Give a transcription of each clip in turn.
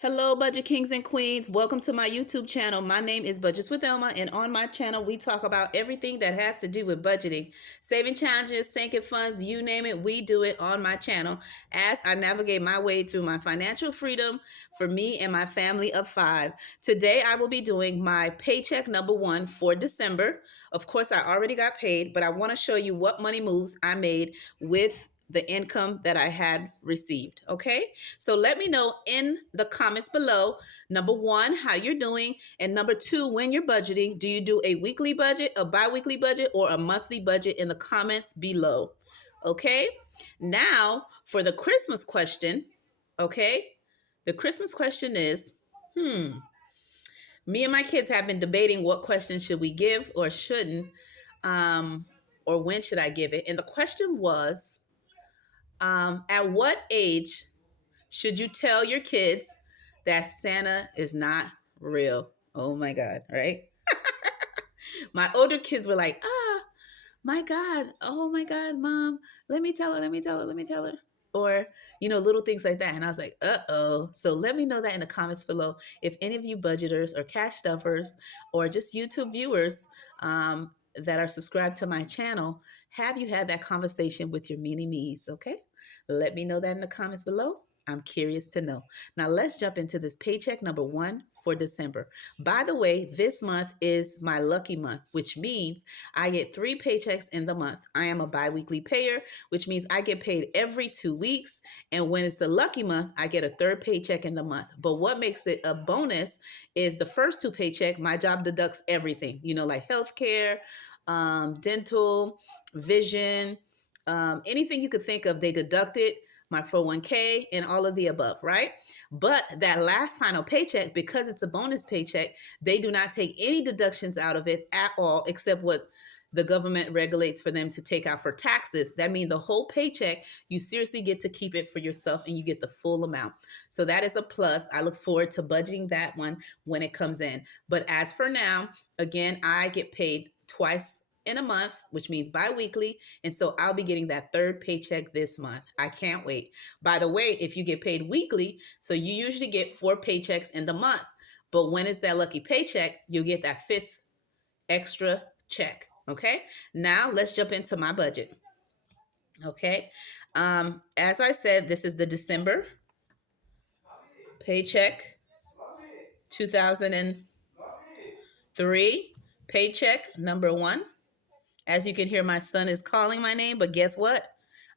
Hello, Budget Kings and Queens. Welcome to my YouTube channel. My name is Budgets with Elma, and on my channel, we talk about everything that has to do with budgeting, saving challenges, sinking funds, you name it, we do it on my channel as I navigate my way through my financial freedom for me and my family of 5. Today, I will be doing my paycheck number 1 for December. Of course, I already got paid, but I want to show you what money moves I made with the income that I had received. Okay, so let me know in the comments below, number 1, how you're doing, and number 2, when you're budgeting. Do you do a weekly budget, a bi-weekly budget, or a monthly budget? In the comments below. Okay, now for the Christmas question. Okay, the Christmas question is, me and my kids have been debating what question should we give or shouldn't, um, or when should I give it? And the question was, at what age should you tell your kids that Santa is not real? Oh my God, right? My older kids were like, my God, oh my God, Mom, let me tell her, let me tell her, let me tell her. Or, little things like that. And I was like, uh-oh. So let me know that in the comments below. If any of you budgeters or cash stuffers or just YouTube viewers that are subscribed to my channel, have you had that conversation with your mini-me's, okay? Let me know that in the comments below. I'm curious to know. Now let's jump into this paycheck number 1 for December. By the way, this month is my lucky month, which means I get 3 paychecks in the month. I am a bi-weekly payer, which means I get paid every 2 weeks. And when it's the lucky month, I get a 3rd paycheck in the month. But what makes it a bonus is the first 2 paycheck, my job deducts everything, like healthcare, dental, vision, anything you could think of, they deduct it, my 401k, and all of the above, right? But that last final paycheck, because it's a bonus paycheck, they do not take any deductions out of it at all, except what the government regulates for them to take out for taxes. That means the whole paycheck, you seriously get to keep it for yourself and you get the full amount. So that is a plus. I look forward to budgeting that one when it comes in. But as for now, again, I get paid twice in a month, which means bi-weekly. And so I'll be getting that 3rd paycheck this month. I can't wait. By the way, if you get paid weekly, so you usually get 4 paychecks in the month. But when it's that lucky paycheck, you'll get that 5th extra check. Okay, now let's jump into my budget. Okay, as I said, this is the December paycheck, 2003 paycheck number 1. As you can hear, my son is calling my name, but guess what?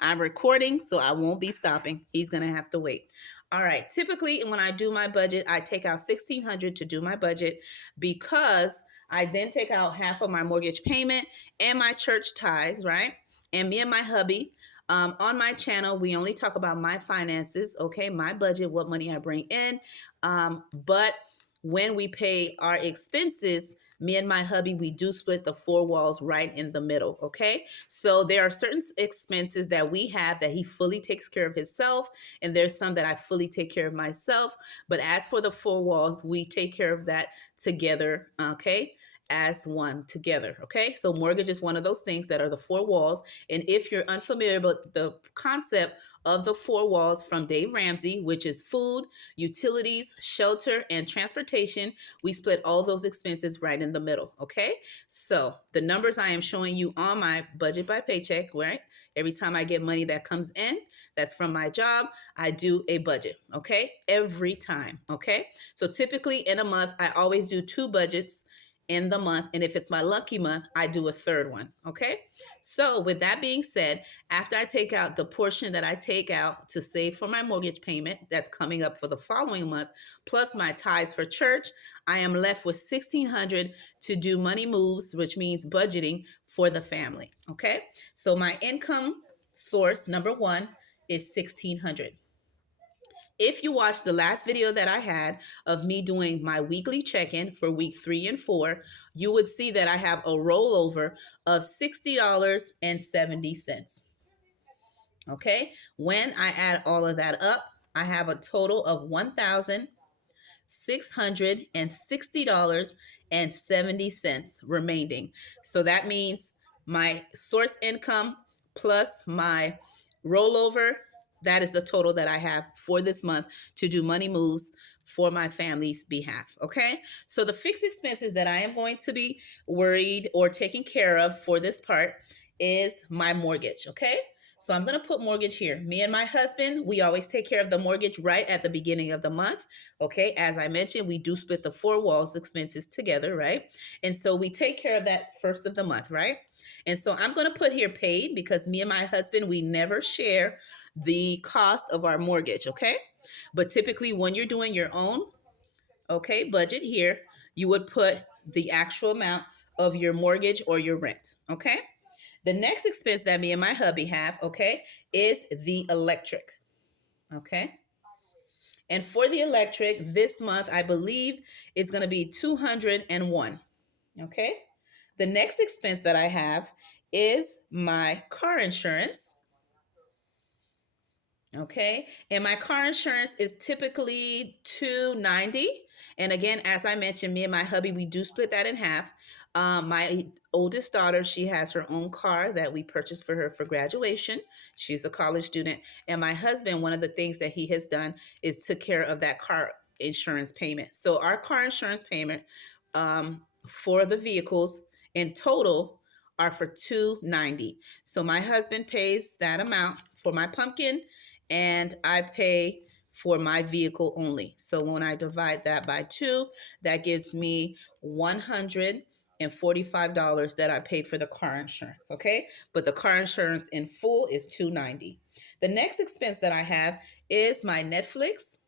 I'm recording, so I won't be stopping. He's gonna have to wait. All right, typically when I do my budget, I take out $1,600 to do my budget because I then take out half of my mortgage payment and my church tithes, right? And me and my hubby, on my channel, we only talk about my finances, okay? My budget, what money I bring in. But when we pay our expenses, me and my hubby, we do split the 4 walls right in the middle, okay? So there are certain expenses that we have that he fully takes care of himself, and there's some that I fully take care of myself. But as for the 4 walls, we take care of that together, okay? As one together, okay? So mortgage is one of those things that are the 4 walls. And if you're unfamiliar with the concept of the 4 walls from Dave Ramsey, which is food, utilities, shelter, and transportation, we split all those expenses right in the middle, okay? So the numbers I am showing you on my budget by paycheck, right? Every time I get money that comes in, that's from my job, I do a budget, okay? Every time, okay? So typically in a month, I always do 2 budgets in the month. And if it's my lucky month, I do a 3rd one. Okay. So with that being said, after I take out the portion that I take out to save for my mortgage payment that's coming up for the following month, plus my tithes for church, I am left with $1,600 to do money moves, which means budgeting for the family. Okay. So my income source, number 1, is $1,600. If you watched the last video that I had of me doing my weekly check-in for week 3 and 4, you would see that I have a rollover of $60.70. Okay, when I add all of that up, I have a total of $1,660.70 remaining. So that means my source income plus my rollover That is the total that I have for this month to do money moves for my family's behalf. Okay. So the fixed expenses that I am going to be worried or taking care of for this part is my mortgage. Okay. So I'm going to put mortgage here. Me and my husband, we always take care of the mortgage right at the beginning of the month. Okay. As I mentioned, we do split the four walls expenses together, right? And so we take care of that first of the month, right? And so I'm going to put here paid because me and my husband, we never share the cost of our mortgage, okay? But typically, when you're doing your own, okay, budget here, you would put the actual amount of your mortgage or your rent, okay? The next expense that me and my hubby have, okay, is the electric, okay? And for the electric, this month, I believe it's gonna be 201, okay? The next expense that I have is my car insurance. Okay. And my car insurance is typically 290. And again, as I mentioned, me and my hubby, we do split that in half. My oldest daughter, she has her own car that we purchased for her for graduation. She's a college student. And my husband, one of the things that he has done is took care of that car insurance payment. So our car insurance payment for the vehicles in total are for 290. So my husband pays that amount for my pumpkin and I pay for my vehicle only. So when I divide that by two, that gives me $145 that I paid for the car insurance. Okay. But the car insurance in full is $290. The next expense that I have is my Netflix.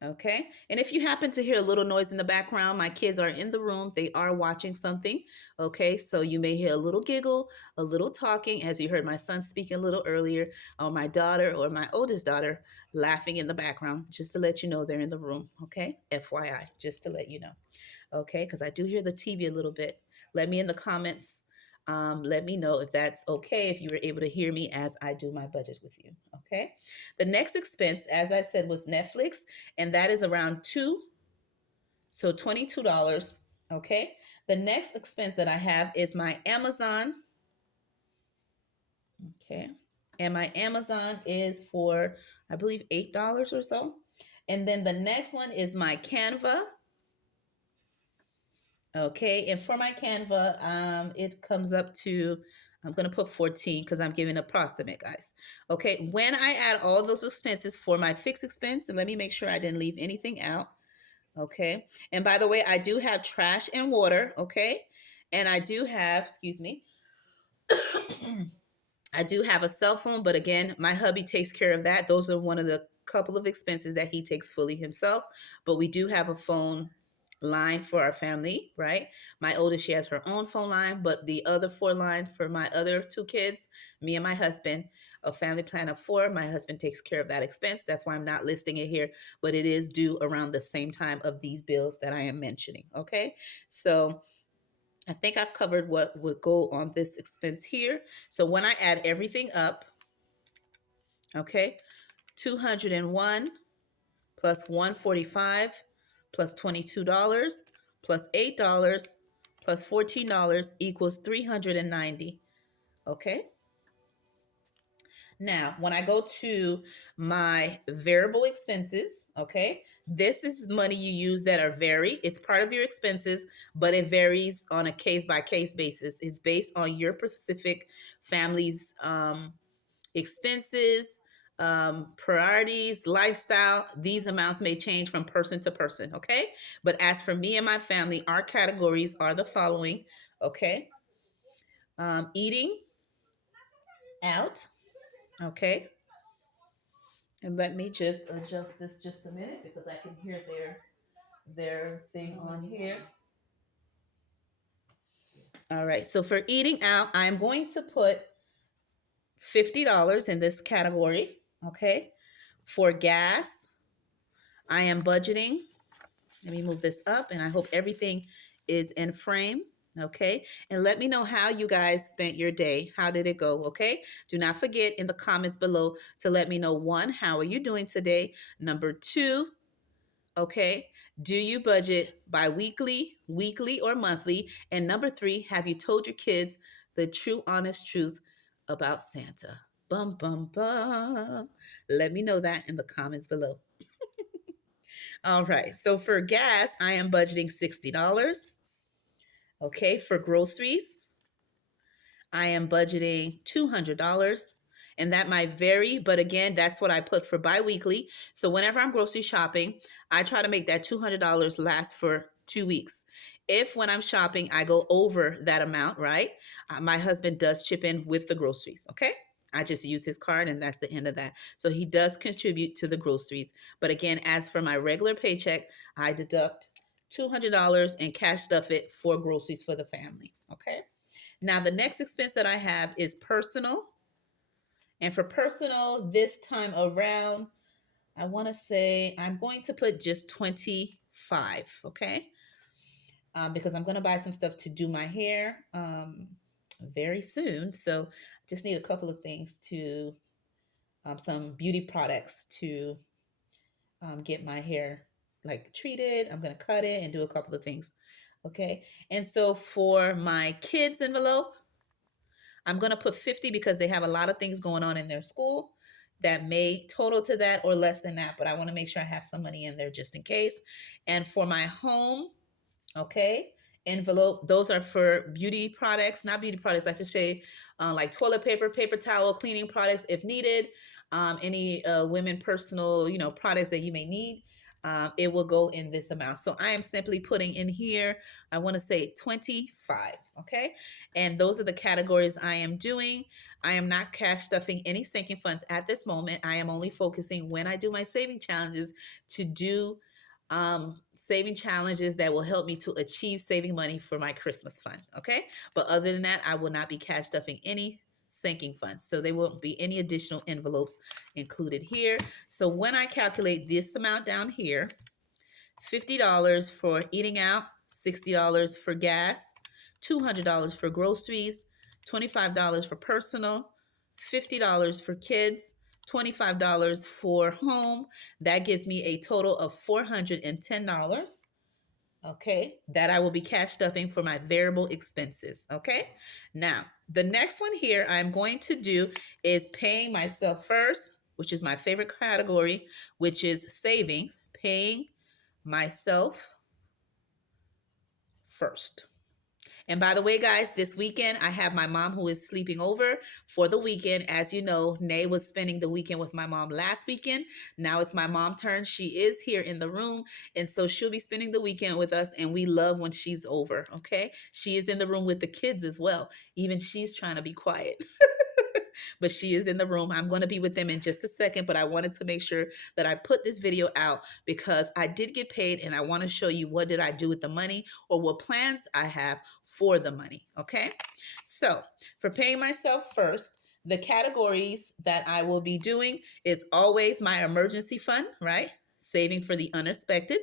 Okay. And if you happen to hear a little noise in the background, my kids are in the room. They are watching something. Okay. So you may hear a little giggle, a little talking, as you heard my son speaking a little earlier, or my daughter or my oldest daughter laughing in the background, just to let you know they're in the room. Okay. FYI, just to let you know. Okay. Because I do hear the TV a little bit. Let me in the comments. Let me know if that's okay, if you were able to hear me as I do my budget with you. Okay. The next expense, as I said, was Netflix, and that is around so $22. Okay. The next expense that I have is my Amazon. Okay. And my Amazon is for, I believe, $8 or so. And then the next one is my Canva. Okay, and for my Canva, it comes up to, I'm gonna put 14 because I'm giving a approximate, guys. Okay, when I add all those expenses for my fixed expense, and let me make sure I didn't leave anything out. Okay, and by the way, I do have trash and water. Okay, and I do have, excuse me, I do have a cell phone, but again, my hubby takes care of that. Those are one of the couple of expenses that he takes fully himself. But we do have a phone line for our family, right? My oldest, she has her own phone line, but the other four lines for my other two kids, me and my husband, a family plan of four, my husband takes care of that expense. That's why I'm not listing it here, but it is due around the same time of these bills that I am mentioning. Okay. So I think I've covered what would go on this expense here. So when I add everything up, okay, 201 plus 145 plus $22 plus $8 plus $14 equals 390. Okay. Now, when I go to my variable expenses, okay, this is money you use that are vary. It's part of your expenses, but it varies on a case by case basis. It's based on your specific family's expenses, priorities, lifestyle. These amounts may change from person to person, okay? But as for me and my family, our categories are the following, okay? Eating out, okay? And let me just adjust this just a minute because I can hear their thing on here. All right, so for eating out, I'm going to put $50 in this category, okay? For gas, I am budgeting. Let me move this up and I hope everything is in frame. Okay. And let me know how you guys spent your day. How did it go? Okay. Do not forget in the comments below to let me know, one, how are you doing today? Number two, okay, do you budget bi-weekly, weekly, or monthly? And number three, have you told your kids the true, honest truth about Santa? Bum, bum, bum. Let me know that in the comments below. All right. So for gas, I am budgeting $60. Okay. For groceries, I am budgeting $200. And that might vary, but again, that's what I put for biweekly. So whenever I'm grocery shopping, I try to make that $200 last for 2 weeks. If when I'm shopping, I go over that amount, right? My husband does chip in with the groceries, okay? I just use his card and that's the end of that. So he does contribute to the groceries. But again, as for my regular paycheck, I deduct $200 and cash stuff it for groceries for the family, okay? Now, the next expense that I have is personal. And for personal, this time around, I want to say I'm going to put just 25, okay? Because I'm going to buy some stuff to do my hair very soon. So I just need a couple of things to, some beauty products to get my hair like treated. I'm going to cut it and do a couple of things, okay? And so for my kids' envelope, I'm going to put 50 because they have a lot of things going on in their school that may total to that or less than that, but I want to make sure I have some money in there just in case. And for my home, okay, envelope, those are for beauty products, not beauty products, I should say, like toilet paper, paper towel, cleaning products if needed, any women personal, products that you may need. It will go in this amount. So I am simply putting in here, I want to say 25, okay? And those are the categories I am doing. I am not cash stuffing any sinking funds at this moment. I am only focusing when I do my saving challenges to do saving challenges that will help me to achieve saving money for my Christmas fund, okay? But other than that, I will not be cash stuffing any sinking funds. So there won't be any additional envelopes included here. So when I calculate this amount down here, $50 for eating out, $60 for gas, $200 for groceries, $25 for personal, $50 for kids, $25 for home. That gives me a total of $410. Okay, that I will be cash stuffing for my variable expenses. Okay, now the next one here I'm going to do is paying myself first, which is my favorite category, which is savings, paying myself first. And by the way, guys, this weekend I have my mom who is sleeping over for the weekend. As you know, Nay was spending the weekend with my mom last weekend. Now it's my mom's turn. She is here in the room. And so she'll be spending the weekend with us. And we love when she's over. Okay. She is in the room with the kids as well. Even she's trying to be quiet. But she is in the room. I'm going to be with them in just a second, but I wanted to make sure that I put this video out because I did get paid and I want to show you what did I do with the money or what plans I have for the money, okay? So for paying myself first, the categories that I will be doing is always my emergency fund, right? Saving for the unexpected,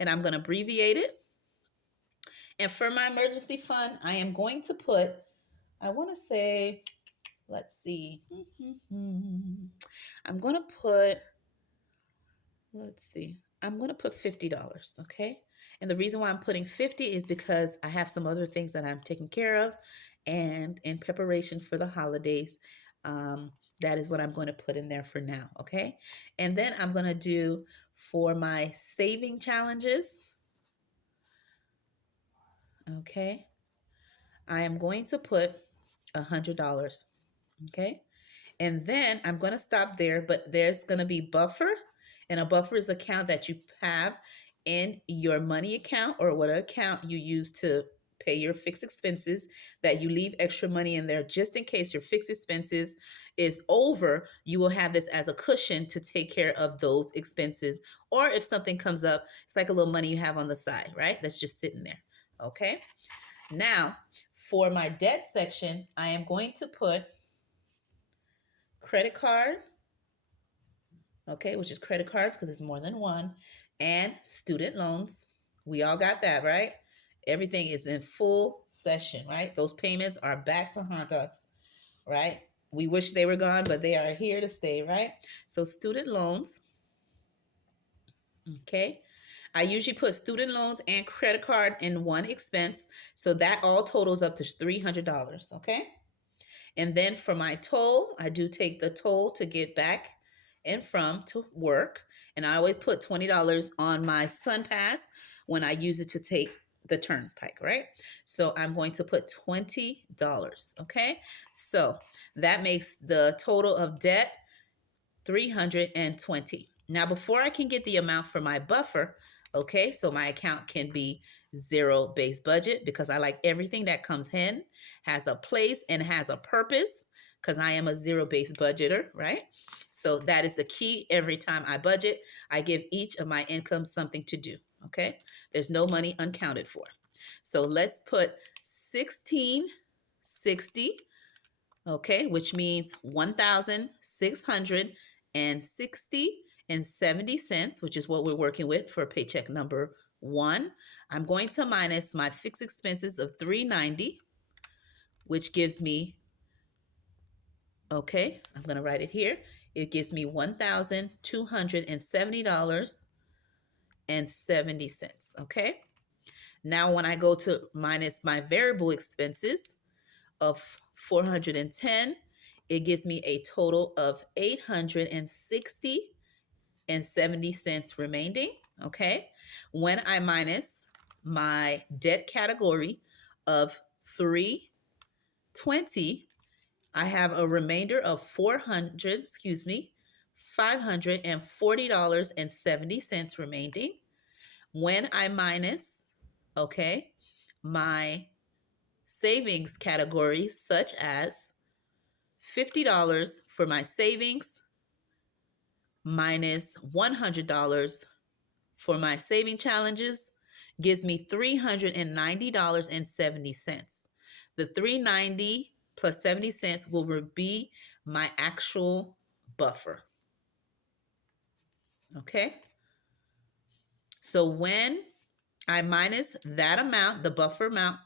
and I'm going to abbreviate it. And for my emergency fund, I am going to put, I want to say, let's see. I'm going to put, let's see. I'm going to put $50, okay? And the reason why I'm putting 50 is because I have some other things that I'm taking care of and in preparation for the holidays, that is what I'm going to put in there for now, okay? And then I'm going to do for my saving challenges, okay? I am going to put $100, okay? And then I'm going to stop there, but there's going to be buffer, and a buffer is an account that you have in your money account or what account you use to pay your fixed expenses, that you leave extra money in there just in case your fixed expenses is over. You will have this as a cushion to take care of those expenses. Or if something comes up, it's like a little money you have on the side, right? That's just sitting there. Okay. Now, for my debt section, I am going to put credit card, okay, which is credit cards because it's more than one, and student loans. We all got that, right? Everything is in full session, right? Those payments are back to haunt us, right? We wish they were gone, but they are here to stay, right? So student loans, okay. I usually put student loans and credit card in one expense. So that all totals up to $300, okay? And then for my toll, I do take the toll to get back and from to work. And I always put $20 on my Sun Pass when I use it to take the turnpike, right? So I'm going to put $20. Okay. So that makes the total of debt 320. Now, before I can get the amount for my buffer, okay, so my account can be zero based budget because I like everything that comes in, has a place, and has a purpose because I am a zero based budgeter, right? So that is the key. Every time I budget, I give each of my incomes something to do, okay? There's no money uncounted for. So let's put 1660, okay, which means 1,660 and 70 cents, which is what we're working with for paycheck number 1. I'm going to minus my fixed expenses of 390, which gives me, okay, I'm going to write it here. It gives me $1,270.70, okay? Now when I go to minus my variable expenses of 410, it gives me a total of 860 and 70 cents remaining, okay? When I minus my debt category of 320, I have a remainder of $540.70 remaining. When I minus, okay, my savings categories such as $50 for my savings minus $100 for my saving challenges gives me $390.70. The $390 plus 70 cents will be my actual buffer. Okay? So when I minus that amount, the buffer amount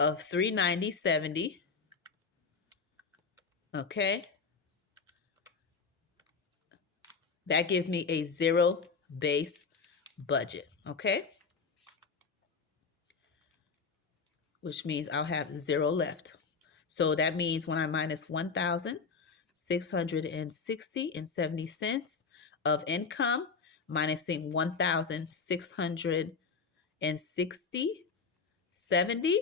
of $390.70, okay, that gives me a zero base budget, okay? Which means I'll have zero left. So that means when I minus 1,660 and 70 cents of income, minusing 1,660, 70,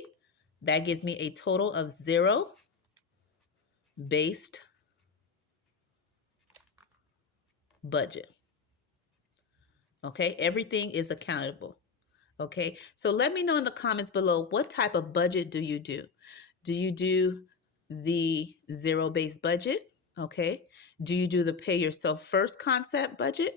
that gives me a total of zero based budget. Okay, everything is accountable. Okay, so let me know in the comments below, what type of budget do you do? Do you do the zero based budget? Okay, do you do the pay yourself first concept budget?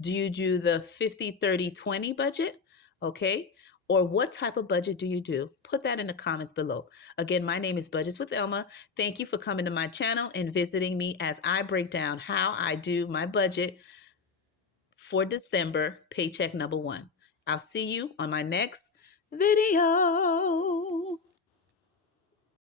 Do you do the 50-30-20 budget? Okay, or what type of budget do you do? Put that in the comments below. Again, my name is Budgets with Elma. Thank you for coming to my channel and visiting me as I break down how I do my budget for December paycheck number 1. I'll see you on my next video.